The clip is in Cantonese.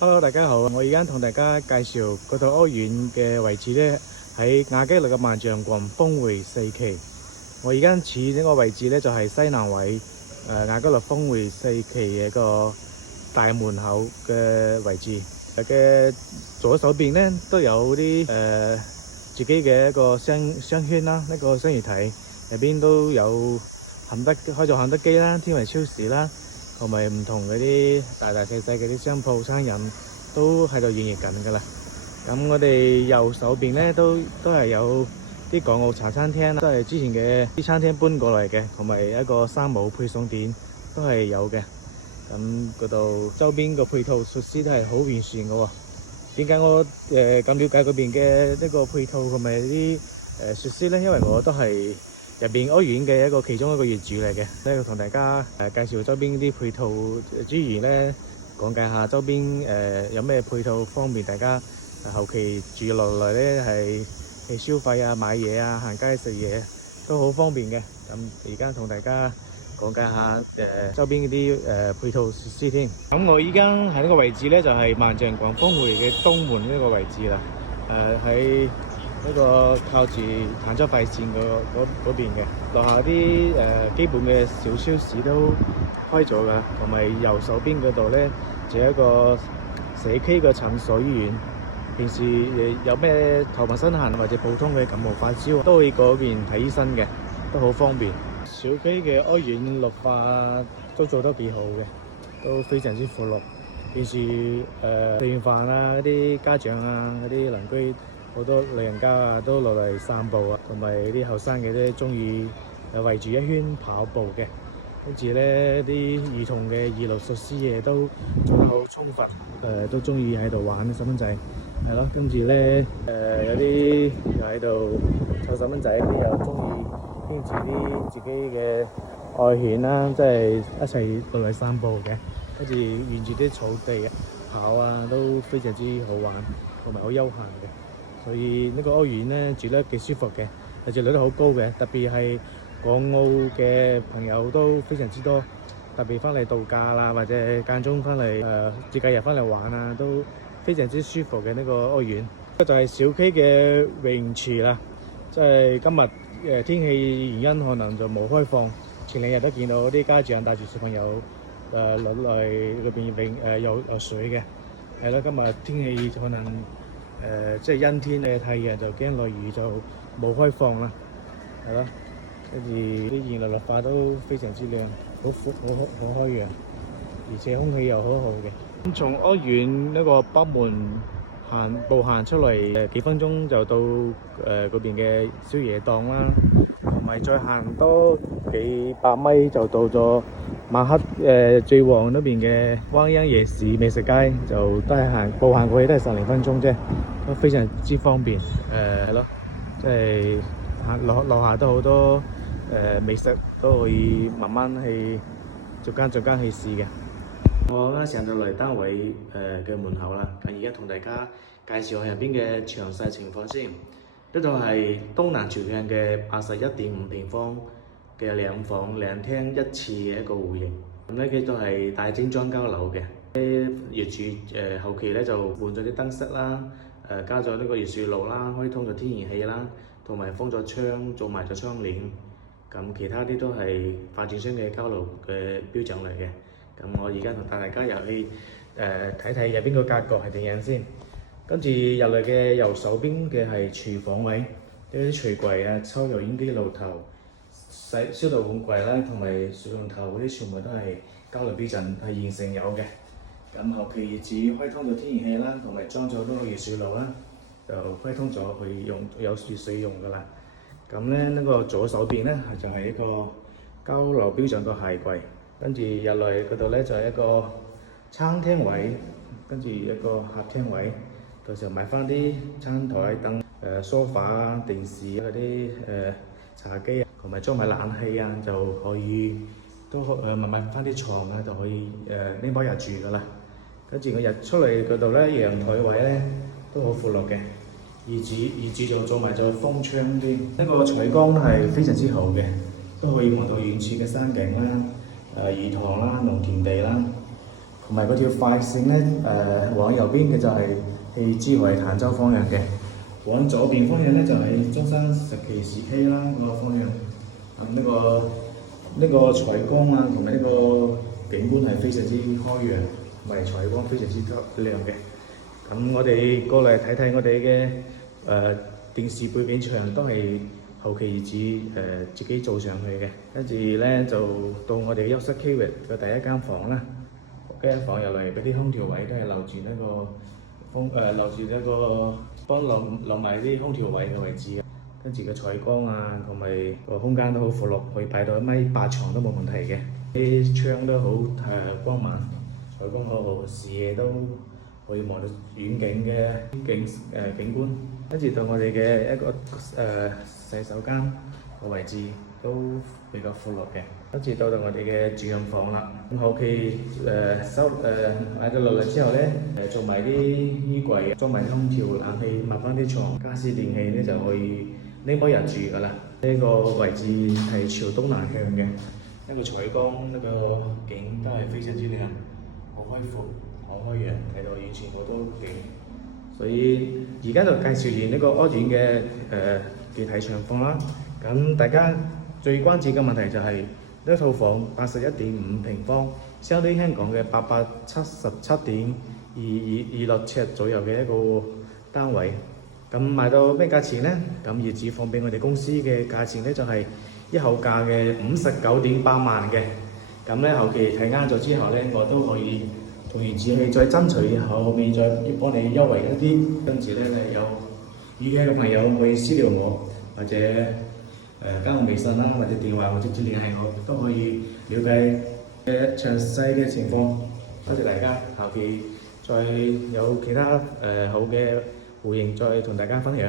Hello，大家好，我而家同大家介紹嗰套屋苑嘅位置咧，喺亞皆老嘅萬象郡峰迴4期。我而家處呢個位置咧就係西南位，亞皆老峰迴4期嘅一個大門口嘅位置。嘅左手邊咧都有啲自己嘅一個商圈啦，一個商業體入邊都有開咗肯德基啦、天惠超市啦。同埋唔同嗰啲大大細細嗰啲商鋪餐飲都喺度營業緊㗎啦。咁我哋右手邊咧都係有啲港澳茶餐廳啦，都係之前嘅啲餐廳搬過嚟嘅，同埋一個山姆配送店都係有嘅。咁嗰度周邊個配套設施都係好完善嘅喎。點解我咁了解嗰邊嘅呢個配套同埋啲設施咧？因為我都係入邊屋苑嘅其中一個業主嚟嘅，咧同大家介紹周邊啲配套之餘咧，講解下周邊有咩配套方便大家後期住落嚟咧係消費啊、買嘢啊、行街食嘢都好方便嘅。咁而家同大家講解下周邊嗰啲配套設施添。咁我依家喺呢個位置咧就係萬象郡峰迴嘅東門呢個位置啦。喺呢個靠住坦洲快線嗰邊嘅，樓下啲基本嘅小超市都開咗㗎，同埋右手邊嗰度咧就有一個社區嘅診所醫院。平時有咩頭暈身痕或者普通嘅感冒發燒，都可以過嗰邊睇醫生嘅，都好方便。小區嘅屋苑綠化都做得幾好嘅，都非常之闊落。平時食完飯啊，嗰啲家長啊，嗰啲鄰居。好多老人家啊，都落嚟散步啊，同埋啲後生嘅都中意圍住一圈跑步嘅。跟住咧，啲兒童嘅娛樂設施嘢都做得好充分，都中意喺度玩細蚊仔，係咯。跟住咧，有啲又喺度湊細蚊仔，啲又中意牽住啲自己嘅愛犬啦，即係一齊落嚟散步嘅。跟住沿住啲草地跑啊，都非常之好玩，同埋好悠閒嘅。所以呢個屋苑咧住得幾舒服嘅，入住率都好高嘅，特別係港澳嘅朋友都非常之多，特別翻嚟度假啦，或者間中翻嚟節假日翻嚟玩啊，都非常之舒服嘅呢個屋苑。呢個就係小區嘅泳池啦，即係今日天氣原因可能就冇開放，前兩日都見到啲家長帶住小朋友落嚟嗰邊游水嘅，係咯。今日天氣可能即係陰天嘅太陽就驚落雨就冇開放啦，係咯。跟住啲園林綠化都非常之靚，好闊好開揚，而且空氣又好好嘅。咁從屋苑呢個北門步行出嚟幾分鐘就到嗰邊嘅宵夜檔啦，同埋再行多幾百米就到咗晚黑最旺嗰邊嘅灣欣夜市美食街，就都係步行過去都係10零分鐘啫，都非常之方便。係咯，即係樓下都好多美食都可以慢慢去逐間去試嘅。我啱上到嚟單位嘅門口啦，而家同大家介紹下入邊嘅詳細情況先。呢度係東南朝向嘅81.5平方嘅2房2廳1廁嘅一個戶型。咁咧佢都係大精裝交樓嘅。業主後期咧就換咗啲燈飾啦，加咗呢個熱水爐啦，開通咗天然氣啦，同埋封咗窗，做埋咗窗簾。咁其他啲都係發展商嘅交樓嘅標準嚟嘅。咁我而家同大家入去睇睇入邊個格局係點樣先。跟住入嚟嘅右手邊嘅係廚房位，啲櫥櫃啊、抽油煙機、爐頭、消毒碗櫃啦，同埋水龍頭嗰啲全部都係交樓標準，係現成有嘅。咁後期業主開通咗天然氣啦，同埋裝咗嗰個熱水爐啦，就開通咗去用有熱水用噶啦。咁咧呢個左手邊咧就係一個交樓標準嘅鞋櫃，跟住入嚟嗰度咧就係一個餐廳位，跟住一個客廳位，到時候買翻啲餐台凳、梳化啊、電視嗰啲茶几啊，同埋裝埋冷氣啊，就可以都買翻啲床啊，就可以拎包入住噶啦。跟住我入出嚟嗰度咧，陽台位咧都好闊落嘅。業主就做埋咗風窗添，呢個採光係非常之好嘅，都可以望到遠處嘅山景啦、魚塘啦、農田地啦。同埋嗰條快線咧往右邊嘅就係去珠海坦洲方向嘅，往左邊方向咧就係中山石岐市區啦嗰個方向。呢個採光啊，同埋呢個景觀係非常之開揚，同埋採光非常之亮嘅。咁我哋過嚟睇睇我哋嘅電視背景牆都係後期自己做上去嘅。跟住咧就到我哋嘅休息區域嘅第一間房啦。間房入嚟嗰啲空調位都係留住呢個留住一個幫留埋啲空調位嘅位置嘅。跟住個採光啊，同埋個空間都好闊落，可以擺到1.8米床都冇問題嘅。啲窗都好光猛，採光好好，視野都可以望到遠景嘅景觀。跟住到我哋嘅一個洗手間個位置都比較闊落嘅。跟住到我哋嘅主人房啦。咁後期買咗落嚟之後咧，做埋啲衣櫃，裝埋空調、冷氣，抹翻啲床，家私電器咧就可以拎波入住㗎啦。呢個位置係朝東南向嘅，一個採光，一個景都係非常之靚，好開闊，好開揚，睇到完全好多景。所以而家就介紹完呢個屋苑嘅具體狀況啦。咁大家最關注嘅問題就係呢套房81.5平方，相當於香港嘅877.26尺左右嘅一個單位。咁賣到咩價錢呢？咁業主放俾我哋公司嘅價錢咧就係一口價嘅59.8萬嘅。咁咧後期睇啱咗之後咧，我都可以同業主去再爭取，後面再幫你優惠一啲。跟住咧有意嘅朋友可以私聊我，或者加我微信啦，或者電話，或者直接聯繫我，都可以了解詳細嘅情況。多謝大家，後期再有其他好嘅回應再同大家分享。